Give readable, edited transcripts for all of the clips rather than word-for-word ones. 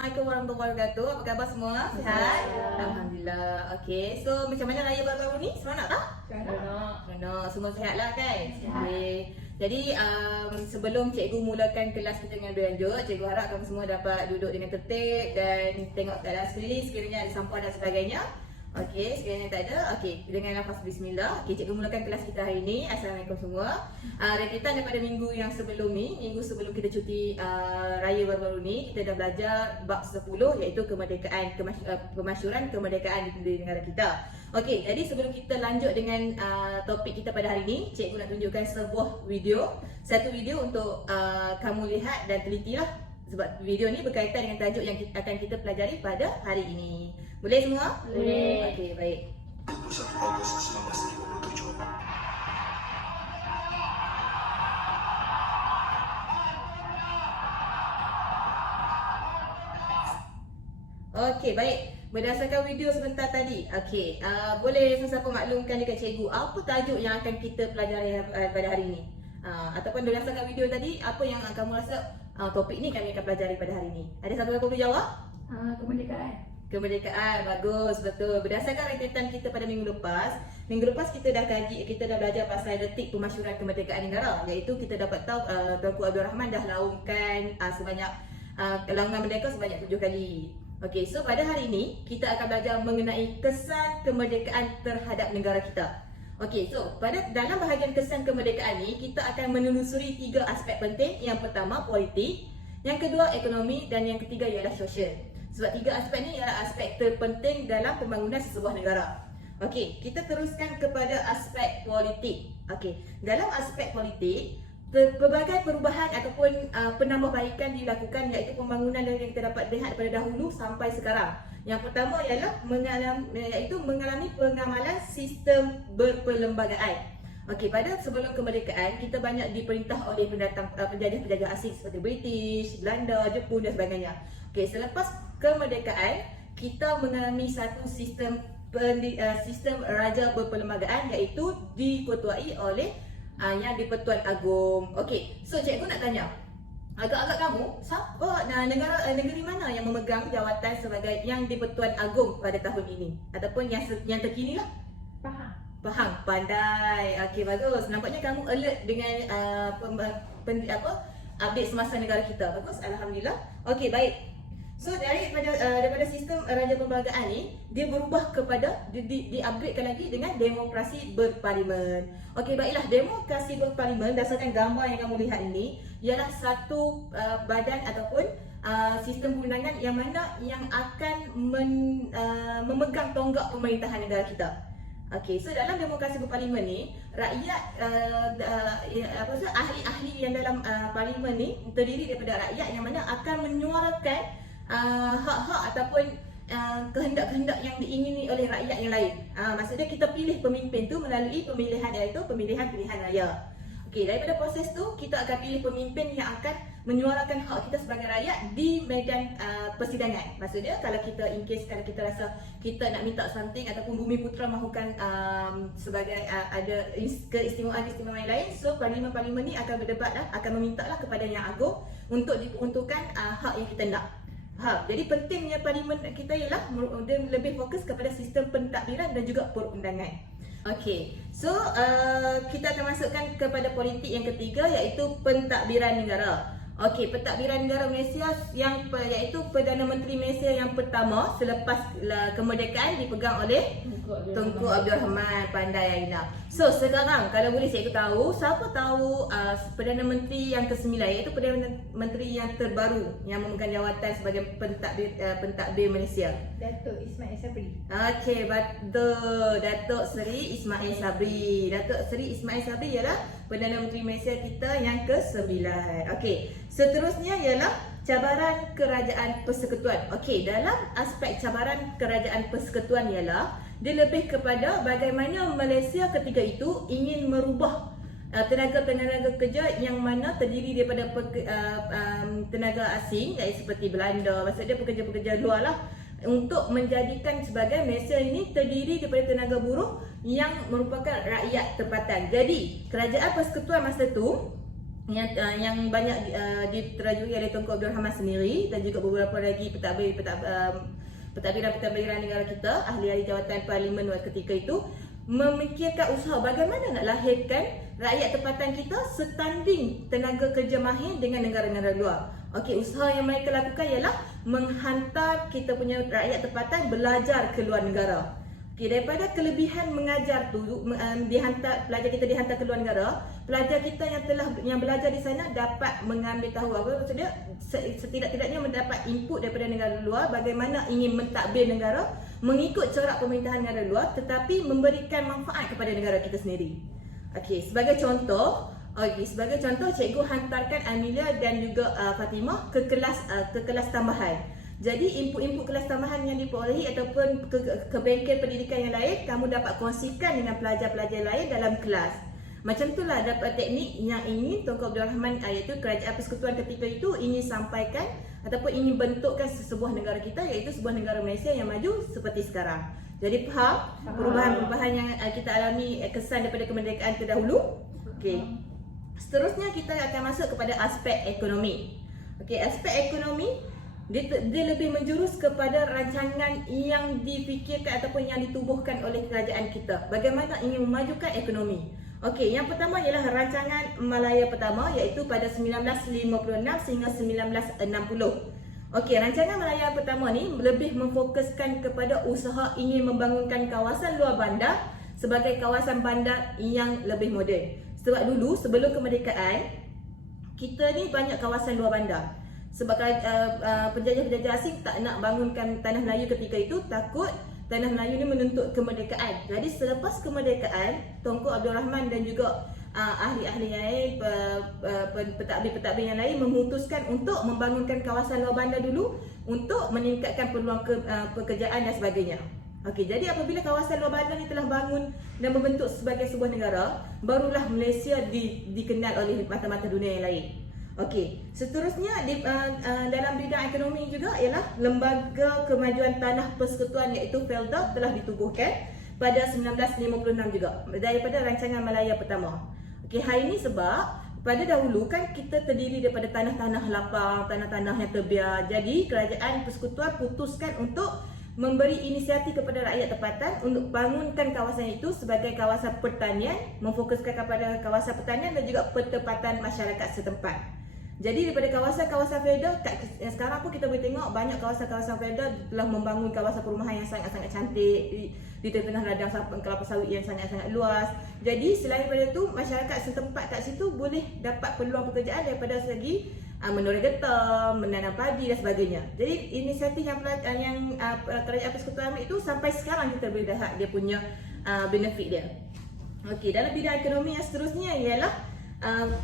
Assalamualaikum warahmatullahi wabarakatuh. Apa khabar semua? Sihat? Alhamdulillah. Okey. So macam mana raya baru ni? Seronok tak? Seronok. Semua sihat lah kan? Okey. Jadi sebelum cikgu mulakan kelas kita dengan lebih lanjut, cikgu harap kamu semua dapat duduk dengan tertib dan tengok keadaan sekeliling sekiranya ada sampah dan sebagainya. Okey, sekiranya tak ada, okey, dengan lafaz bismillah. Okey, cikgu mulakan kelas kita hari ini. Assalamualaikum semua. Repetan daripada minggu yang sebelum ni, minggu sebelum kita cuti raya baru-baru ni, kita dah belajar bab 10 iaitu kemerdekaan, kemasyhuran kemerdekaan di negara kita. Okey, jadi sebelum kita lanjut dengan topik kita pada hari ini, cikgu nak tunjukkan sebuah video. Satu video untuk kamu lihat dan telitilah, sebab video ni berkaitan dengan tajuk yang akan kita pelajari pada hari ini. Boleh semua? Boleh. Okey, baik. 21 Ogos 1957. Okey, baik. Berdasarkan video sebentar tadi, okey, boleh siapa maklumkan dekat cikgu apa tajuk yang akan kita pelajari pada hari ini? Ataupun berdasarkan video tadi, apa yang kamu rasa topik ni kami akan pelajari pada hari ini? Ada siapa yang boleh jawab? Kemerdekaan. Kemerdekaan, bagus, betul. Berdasarkan rentetan kita pada minggu lepas kita dah kaji, kita dah belajar pasal detik pemasyhuran kemerdekaan negara, iaitu kita dapat tahu Tunku Abdul Rahman dah laungkan sebanyak laungan merdeka sebanyak 7 kali. Okey, so pada hari ini kita akan belajar mengenai kesan kemerdekaan terhadap negara kita. Okey, so dalam bahagian kesan kemerdekaan ni kita akan menelusuri 3 aspek penting. Yang pertama politik, yang kedua ekonomi dan yang ketiga ialah sosial. Sebab 3 aspek ni ialah aspek terpenting dalam pembangunan sesebuah negara. Okey, kita teruskan kepada aspek politik. Okey, dalam aspek politik, pelbagai perubahan ataupun penambahbaikan dilakukan, iaitu pembangunan yang kita dapat lihat daripada dahulu sampai sekarang. Yang pertama ialah mengalami pengamalan sistem berperlembagaan. Okey, pada sebelum kemerdekaan kita banyak diperintah oleh penjajah-penjajah asing seperti British, Belanda, Jepun dan sebagainya. Okey, selepas kemerdekaan kita mengalami satu sistem raja berperlembagaan, iaitu diketuai oleh yang di-Pertuan Agong. Okey, so cikgu nak tanya, agak-agak kamu, siapa negeri mana yang memegang jawatan sebagai yang di-Pertuan Agong pada tahun ini ataupun yang terkini lah? Faham, pandai. Okey, bagus. Nampaknya kamu alert dengan update semasa negara kita. Bagus, alhamdulillah. Okey, baik. So daripada sistem raja perlembagaan ni, dia berubah kepada di-upgradekan lagi dengan demokrasi berparlimen. Okey, baiklah, demokrasi berparlimen berdasarkan gambar yang kamu lihat ini ialah satu badan ataupun sistem perundangan yang mana yang akan memegang tonggak pemerintahan negara kita. Okey, so dalam demokrasi berparlimen ni, rakyat ahli-ahli yang dalam parlimen ni terdiri daripada rakyat yang mana akan menyuarakan hak-hak ataupun kehendak-kehendak yang diingini oleh rakyat yang lain. Maksudnya kita pilih pemimpin tu melalui pemilihan, iaitu pemilihan pilihan raya. Okey, daripada proses tu kita akan pilih pemimpin yang akan menyuarakan hak kita sebagai rakyat di medan persidangan. Maksudnya kalau kita rasa kita nak minta something ataupun Bumi Putra mahukan sebagai ada keistimewaan-keistimewaan yang lain, so parlimen-parlimen ni akan berdebat lah, akan meminta lah kepada Yang Agung untuk diperuntukkan hak yang kita nak. Jadi pentingnya parlimen kita ialah dia lebih fokus kepada sistem pentadbiran dan juga perundangan. Okey, so kita akan masukkan kepada politik yang ketiga, iaitu pentadbiran negara. Okey, pentadbiran negara Malaysia iaitu Perdana Menteri Malaysia yang pertama selepas kemerdekaan dipegang oleh Tunku Abdul Rahman. Pandai Aina. So sekarang kalau boleh cikgu tahu, siapa tahu Perdana Menteri yang ke-9, iaitu Perdana Menteri yang terbaru yang memegang jawatan sebagai pentadbir Malaysia? Datuk Ismail Sabri. Okey, betul. Datuk Seri Ismail Sabri. Datuk Seri Ismail Sabri ialah Perdana Menteri Malaysia kita yang ke-9. Okey, seterusnya ialah cabaran kerajaan persekutuan. Okey, dalam aspek cabaran kerajaan persekutuan ialah dia lebih kepada bagaimana Malaysia ketika itu ingin merubah tenaga-tenaga kerja yang mana terdiri daripada tenaga asing, iaitu seperti Belanda, maksudnya pekerja-pekerja luar lah, untuk menjadikan sebagai Malaysia ini terdiri daripada tenaga buruh yang merupakan rakyat tempatan. Jadi kerajaan persekutuan masa tu yang banyak diterajui oleh Tunku Abdul Rahman sendiri dan juga beberapa lagi pentadbir dan pentadbiran negara kita, ahli-ahli jawatan parlimen ketika itu memikirkan usaha bagaimana nak lahirkan rakyat tempatan kita setanding tenaga kerja mahir dengan negara-negara luar. Okey, usaha yang mereka lakukan ialah menghantar kita punya rakyat tempatan belajar ke luar negara. Okay, daripada kelebihan mengajar tu pelajar kita dihantar ke luar negara, pelajar kita yang belajar di sana dapat mengambil tahu apa maksudnya, setidak-tidaknya mendapat input daripada negara luar bagaimana ingin mentadbir negara mengikut corak pemerintahan negara luar tetapi memberikan manfaat kepada negara kita sendiri. Okey, sebagai contoh cikgu hantarkan Amelia dan juga Fatimah ke kelas tambahan. Jadi input-input kelas tambahan yang diperolehi ataupun ke bengkel pendidikan yang lain kamu dapat kongsikan dengan pelajar-pelajar lain dalam kelas. Macam itulah dapat teknik yang ingin Tunku Abdul Rahman iaitu Kerajaan Persekutuan ketika itu ingin sampaikan ataupun ingin bentukkan sebuah negara kita iaitu sebuah negara Malaysia yang maju seperti sekarang. Jadi faham perubahan-perubahan yang kita alami kesan daripada kemerdekaan terdahulu? Okey. Seterusnya kita akan masuk kepada aspek ekonomi. Okey, aspek ekonomi dia lebih menjurus kepada rancangan yang difikirkan ataupun yang ditubuhkan oleh kerajaan kita. Bagaimana ingin memajukan ekonomi. Okey, yang pertama ialah rancangan Malaya pertama iaitu pada 1956 sehingga 1960. Okey, rancangan Malaya pertama ni lebih memfokuskan kepada usaha ingin membangunkan kawasan luar bandar sebagai kawasan bandar yang lebih moden. Sebab dulu sebelum kemerdekaan kita ni banyak kawasan luar bandar. Sebab penjajah-penjajah asing tak nak bangunkan tanah Melayu ketika itu, takut tanah Melayu ni menuntut kemerdekaan. Jadi selepas kemerdekaan, Tunku Abdul Rahman dan juga ahli-ahli yang lain, pentadbir-pentadbir yang lain memutuskan untuk membangunkan kawasan luar bandar dulu untuk meningkatkan peluang pekerjaan dan sebagainya. Okey, jadi apabila kawasan luar bandar ni telah bangun dan membentuk sebagai sebuah negara, barulah Malaysia dikenal oleh mata-mata dunia yang lain. Okey, seterusnya dalam bidang ekonomi juga ialah Lembaga Kemajuan Tanah Persekutuan iaitu FELDA telah ditubuhkan pada 1956 juga daripada rancangan Malaya pertama. Okey, hal ini sebab pada dahulu kan kita terdiri daripada tanah-tanah lapang, tanah-tanah yang terbiar. Jadi kerajaan persekutuan putuskan untuk memberi inisiatif kepada rakyat tempatan untuk bangunkan kawasan itu sebagai kawasan pertanian, memfokuskan kepada kawasan pertanian dan juga pertempatan masyarakat setempat. Jadi daripada kawasan-kawasan FELDA, sekarang pun kita boleh tengok banyak kawasan-kawasan FELDA telah membangun kawasan perumahan yang sangat-sangat cantik di tengah ladang kelapa sawit yang sangat-sangat luas. Jadi selain daripada itu, masyarakat setempat kat situ boleh dapat peluang pekerjaan daripada segi menoreh getah, menanam padi dan sebagainya. Jadi inisiatif yang Kerajaan Persekutuan ambil itu sampai sekarang kita boleh lihat dia punya benefit dia. Okey, dalam bidang ekonomi yang seterusnya ialah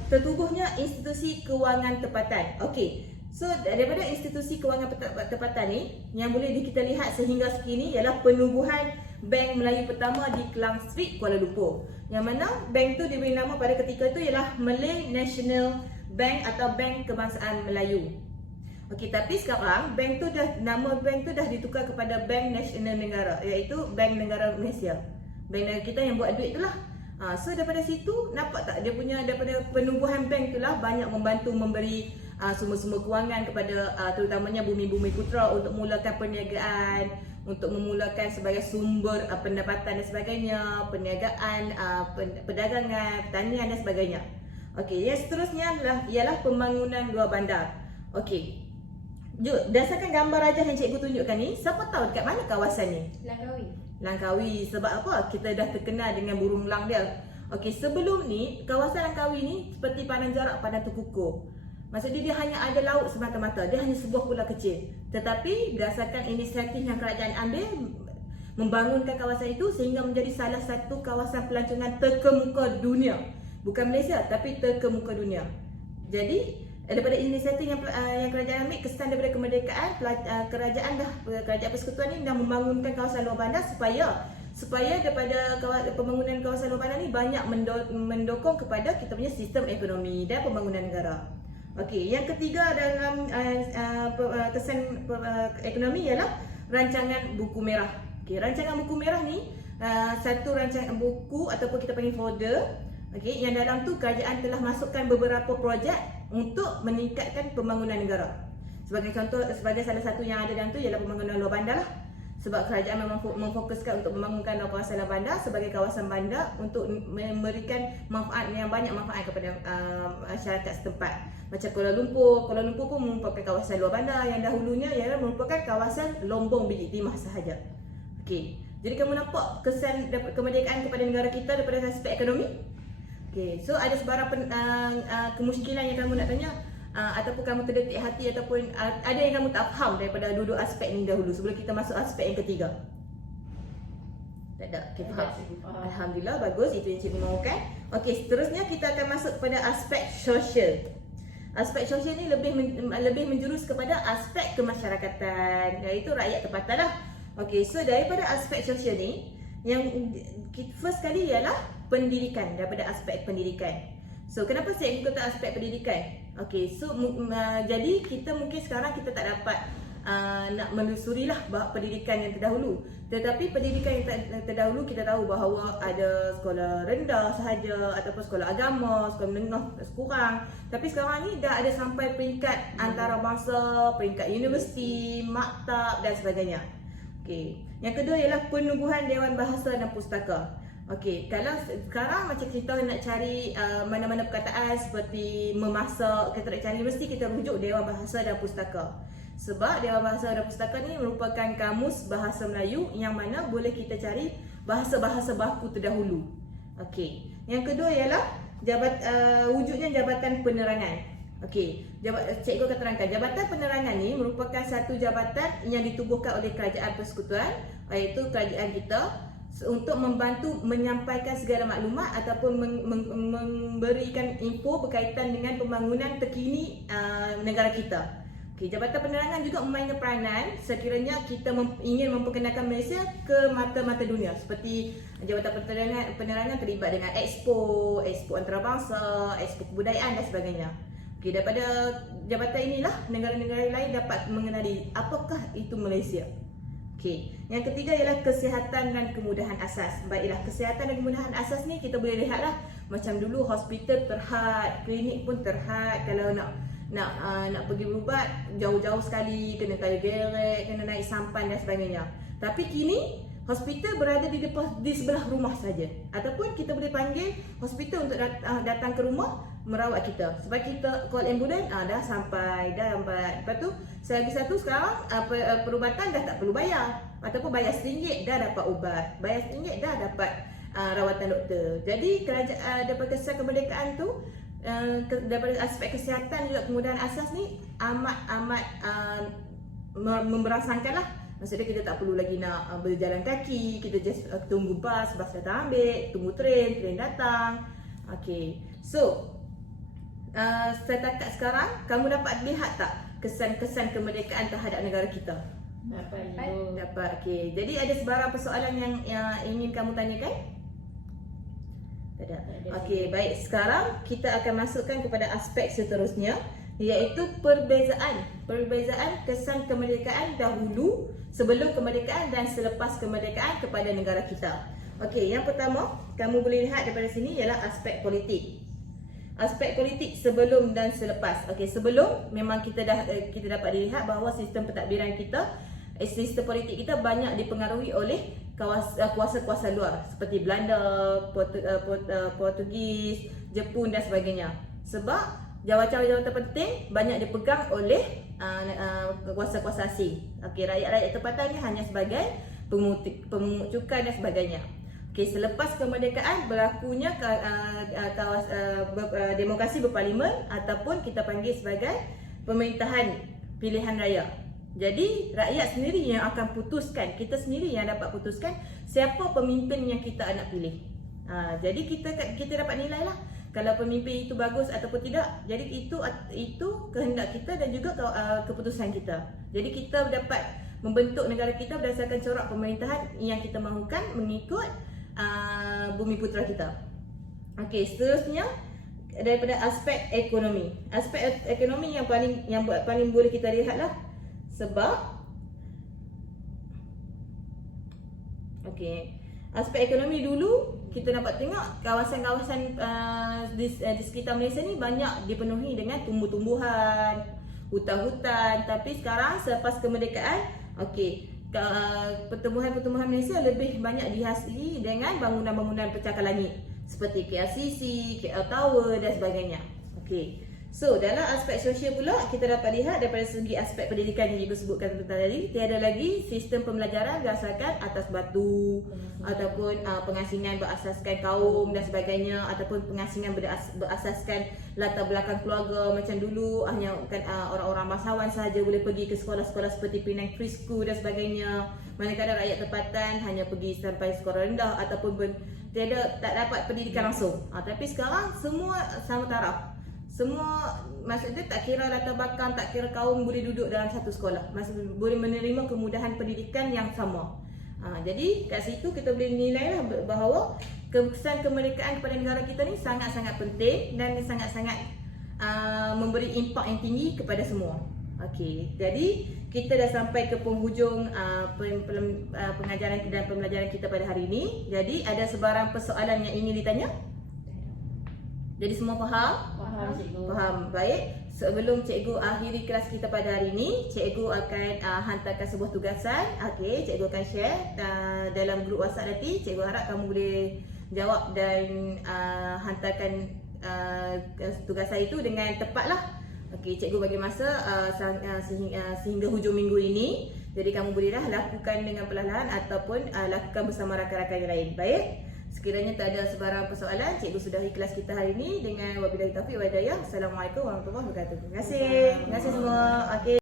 tertubuhnya institusi kewangan tempatan. Okey, so daripada institusi kewangan tempatan ni yang boleh kita lihat sehingga sekini ialah penubuhan Bank Melayu pertama di Klang Street, Kuala Lumpur. Yang mana bank tu diberi nama pada ketika itu ialah Malay National Bank atau Bank Kebangsaan Melayu. Okey, tapi sekarang nama bank tu dah ditukar kepada Bank Nasional Negara iaitu Bank Negara Malaysia. Bank negara kita yang buat duit itulah. So daripada situ nampak tak dia punya daripada penubuhan bank itulah banyak membantu memberi sumber-sumber kewangan kepada terutamanya Bumi Putra untuk memulakan perniagaan, untuk memulakan sebagai sumber pendapatan dan sebagainya, perniagaan, perdagangan, pertanian dan sebagainya. Okey, yang seterusnya ialah pembangunan luar bandar. Okey. Jom, berdasarkan gambar rajah yang cikgu tunjukkan ni, siapa tahu dekat mana kawasan ni? Langkawi. Sebab apa? Kita dah terkenal dengan burung lang dia. Okey, sebelum ni kawasan Langkawi ni seperti Padang Jarak, Padang Tekukor. Maksudnya dia hanya ada laut semata-mata. Dia hanya sebuah pulau kecil. Tetapi berdasarkan inisiatif yang kerajaan ambil membangunkan kawasan itu sehingga menjadi salah satu kawasan pelancongan terkemuka dunia. Bukan Malaysia tapi terkemuka dunia. Jadi daripada inisiatif yang kerajaan ambil kesan daripada kemerdekaan, kerajaan persekutuan ni dah membangunkan kawasan luar bandar supaya daripada pembangunan kawasan luar bandar ni banyak mendukung kepada kita punya sistem ekonomi dan pembangunan negara. Okey, yang ketiga dalam kesan ekonomi ialah rancangan buku merah. Okey, rancangan buku merah ni satu rancangan buku ataupun kita panggil folder Okey, yang dalam tu kerajaan telah masukkan beberapa projek untuk meningkatkan pembangunan negara. Sebagai contoh, sebagai salah satu yang ada dalam tu ialah pembangunan luar bandar lah. Sebab kerajaan memang memfokuskan untuk membangunkan kawasan luar bandar sebagai kawasan bandar untuk memberikan manfaat yang banyak manfaat kepada masyarakat setempat. Macam Kuala Lumpur pun merupakan kawasan luar bandar yang dahulunya ialah merupakan kawasan lombong biji timah sahaja. Okey. Jadi kamu nampak kesan kemerdekaan kepada negara kita daripada aspek ekonomi? Okey. So ada sebarang kemusykilan yang kamu nak tanya ataupun kamu terdetik hati ataupun ada yang kamu tak faham daripada dua-dua aspek ni dahulu sebelum kita masuk aspek yang ketiga? Tak ada. Okay, faham. Alhamdulillah, bagus. Itu yang cikgu mahukan. Okey, seterusnya kita akan masuk kepada aspek sosial. Aspek sosial ni lebih menjurus kepada aspek kemasyarakatan, iaitu rakyat tempatan lah. Okey, so daripada aspek sosial ni, yang first kali ialah pendidikan, daripada aspek pendidikan. So kenapa saya ikut aspek pendidikan? Okey, so jadi kita mungkin sekarang kita tak dapat nak menelusurilah pendidikan yang terdahulu. Tetapi pendidikan yang terdahulu kita tahu bahawa ada sekolah rendah sahaja ataupun sekolah agama, sekolah menengah kurang. Tapi sekarang ni dah ada sampai peringkat antarabangsa, peringkat universiti, maktab dan sebagainya. Okey. Yang kedua ialah penubuhan Dewan Bahasa dan Pustaka. Okey, kalau sekarang macam kita nak cari mana-mana perkataan seperti memasak, kita nak cari mesti kita rujuk Dewan Bahasa dan Pustaka. Sebab Dewan Bahasa dan Pustaka ni merupakan kamus bahasa Melayu yang mana boleh kita cari bahasa-bahasa baku terdahulu. Okey. Yang kedua ialah wujudnya Jabatan Penerangan. Okey, cikgu akan terangkan. Jabatan Penerangan ni merupakan satu jabatan yang ditubuhkan oleh Kerajaan Persekutuan, iaitu kerajaan kita, untuk membantu menyampaikan segala maklumat ataupun memberikan info berkaitan dengan pembangunan terkini negara kita. Okay, Jabatan Penerangan juga memainkan peranan sekiranya kita ingin memperkenalkan Malaysia ke mata-mata dunia. Seperti Jabatan Penerangan terlibat dengan Expo antarabangsa, Expo kebudayaan dan sebagainya. Okay, daripada jabatan inilah negara-negara lain dapat mengenali apakah itu Malaysia. Okey, yang ketiga ialah kesihatan dan kemudahan asas. Baiklah, kesihatan dan kemudahan asas ni kita boleh lihatlah macam dulu hospital terhad, klinik pun terhad. Kalau nak pergi berubat jauh-jauh sekali, kena kali geret, kena naik sampan dan sebagainya. Tapi kini hospital berada di sebelah rumah saja, ataupun kita boleh panggil hospital untuk datang ke rumah merawat kita. Sebab kita call ambulans dah sampai, dah lambat. Lepas tu selagi satu sekarang perubatan dah tak perlu bayar, ataupun bayar RM1 dah dapat ubat, bayar RM1 dah dapat rawatan doktor. Jadi kerajaan daripada kesan kemerdekaan tu, daripada aspek kesihatan juga kemudahan asas ni amat memberangsangkan lah. Maksudnya kita tak perlu lagi nak berjalan kaki, kita just tunggu bas datang ambil, tunggu train datang. Okey, so setakat sekarang kamu dapat lihat tak kesan-kesan kemerdekaan terhadap negara kita? Dapat. Okey, jadi ada sebarang persoalan yang ingin kamu tanyakan? Tak ada. Okey, baik. Sekarang kita akan masukkan kepada aspek seterusnya, iaitu perbezaan kesan kemerdekaan dahulu, sebelum kemerdekaan dan selepas kemerdekaan kepada negara kita. Okey, yang pertama kamu boleh lihat daripada sini ialah aspek politik. Aspek politik sebelum dan selepas. Okey, sebelum memang kita dapat dilihat bahawa sistem pentadbiran kita, sistem politik kita banyak dipengaruhi oleh kuasa-kuasa luar seperti Belanda, Portugis, Jepun dan sebagainya. Sebab jawatan-jawatan penting banyak dipegang oleh kuasa-kuasa asing. Okey, rakyat-rakyat tempatan ni hanya sebagai pemungut cukai dan sebagainya. Okey, selepas kemerdekaan berlakunya demokrasi berparlimen ataupun kita panggil sebagai pemerintahan pilihan raya. Jadi rakyat sendiri yang akan putuskan, kita sendiri yang dapat putuskan siapa pemimpin yang kita nak pilih. Jadi kita dapat nilai lah kalau pemimpin itu bagus ataupun tidak. Jadi itu kehendak kita dan juga keputusan kita. Jadi kita dapat membentuk negara kita berdasarkan corak pemerintahan yang kita mahukan mengikut bumi putera kita. Okey, seterusnya daripada aspek ekonomi. Aspek ekonomi yang paling boleh kita lihatlah. Sebab okey, Aspek ekonomi dulu kita dapat tengok kawasan-kawasan di sekitar Malaysia ni banyak dipenuhi dengan tumbuh-tumbuhan, hutan-hutan. Tapi sekarang selepas kemerdekaan, pertumbuhan Malaysia lebih banyak dihasili dengan bangunan-bangunan pencakar langit seperti KLCC, KL Tower dan sebagainya. So dalam aspek sosial pula kita dapat lihat daripada segi aspek pendidikan yang cikgu sebutkan tadi, tiada lagi sistem pembelajaran berdasarkan atas batu ataupun pengasingan berasaskan kaum dan sebagainya, ataupun pengasingan berasaskan latar belakang keluarga macam dulu hanya orang-orang bangsawan sahaja boleh pergi ke sekolah-sekolah seperti Penang Preschool dan sebagainya, manakala rakyat tempatan hanya pergi sampai sekolah rendah ataupun tak dapat pendidikan langsung. Tapi sekarang semua sama taraf. Semua, maksudnya tak kira latar belakang, tak kira kaum boleh duduk dalam satu sekolah. Maksudnya boleh menerima kemudahan pendidikan yang sama. Jadi kat situ kita boleh nilai lah bahawa kesan kemerdekaan kepada negara kita ni sangat-sangat penting dan sangat-sangat memberi impak yang tinggi kepada semua. Jadi kita dah sampai ke penghujung pengajaran dan pembelajaran kita pada hari ini. Jadi ada sebarang persoalan yang ingin ditanya? Jadi semua faham? Faham cikgu. Faham, baik. Sebelum cikgu akhiri kelas kita pada hari ini, cikgu akan hantarkan sebuah tugasan. Cikgu akan share dalam grup WhatsApp nanti. Cikgu harap kamu boleh jawab dan hantarkan tugasan itu dengan tepatlah. Cikgu bagi masa sehingga hujung minggu ini. Jadi kamu bolehlah lakukan dengan perlahan ataupun lakukan bersama rakan-rakan yang lain. Baik. Sekiranya tak ada sebarang persoalan, cikgu sudahi kelas kita hari ini dengan wabillahi taufiq wal hidayah. Assalamualaikum warahmatullahi wabarakatuh. Terima kasih. Terima kasih semua.